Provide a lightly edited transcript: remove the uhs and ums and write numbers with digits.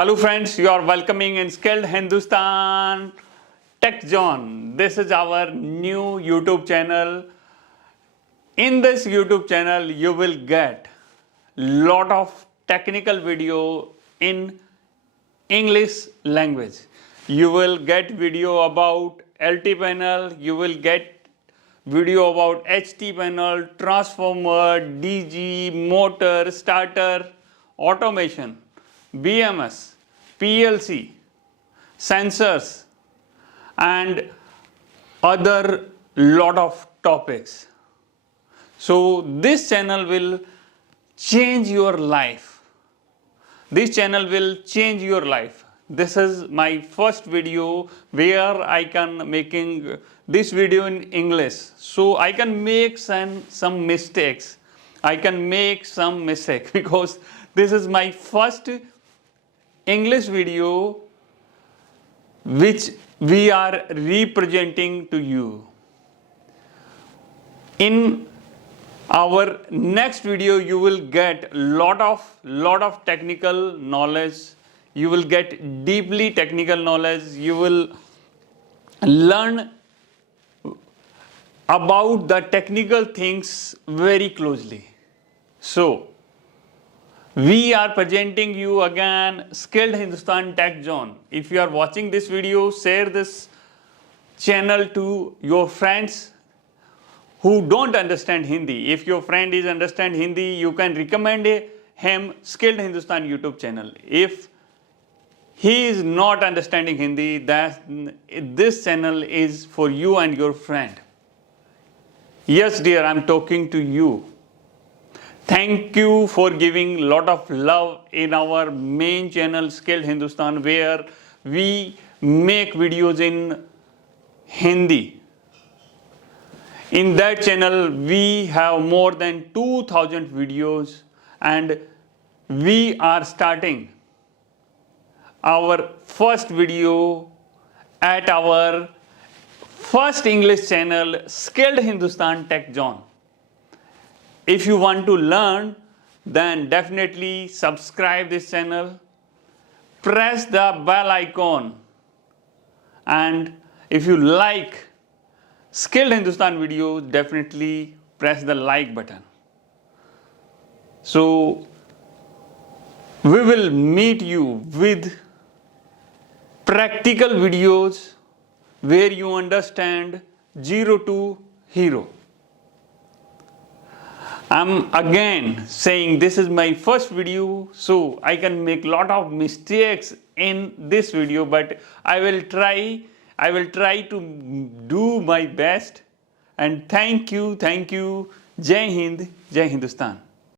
Hello friends, you are welcoming in Skilled Hindustan TechZone. This is our new YouTube channel. In this YouTube channel, you will get lot of technical video in English language. You will get video about LT panel, you will get video about HT panel, transformer, DG, motor, starter, automation, BMS, PLC, sensors and other lot of topics. So this channel will change your life. This channel will change your life. This is my first video where I can making this video in English. So I can make some mistakes. I can make some mistake because this is my first English video which we are representing to you. In our next video you will get lot of technical knowledge. You will get deeply technical knowledge. You will learn about the technical things very closely. So we are presenting you again Skilled Hindustan TechZone. If you are watching this video, share this channel to your friends who don't understand Hindi. If your friend is understand Hindi, you can recommend him Skilled Hindustan YouTube channel. If he is not understanding Hindi, then this channel is for you and your friend. Yes dear, I am talking to you. Thank you for giving lot of love in our main channel Skilled Hindustan, where we make videos in Hindi. In that channel we have more than 2000 videos and we are starting our first video at our first English channel Skilled Hindustan TechZone. If you want to learn, then definitely subscribe this channel, press the bell icon, and if you like Skilled Hindustan videos, definitely press the like button. So we will meet you with practical videos where you understand zero to hero. I'm again saying this is my first video, so I can make lot of mistakes in this video, but I will try to do my best. And thank you. Jai Hind, Jai Hindustan.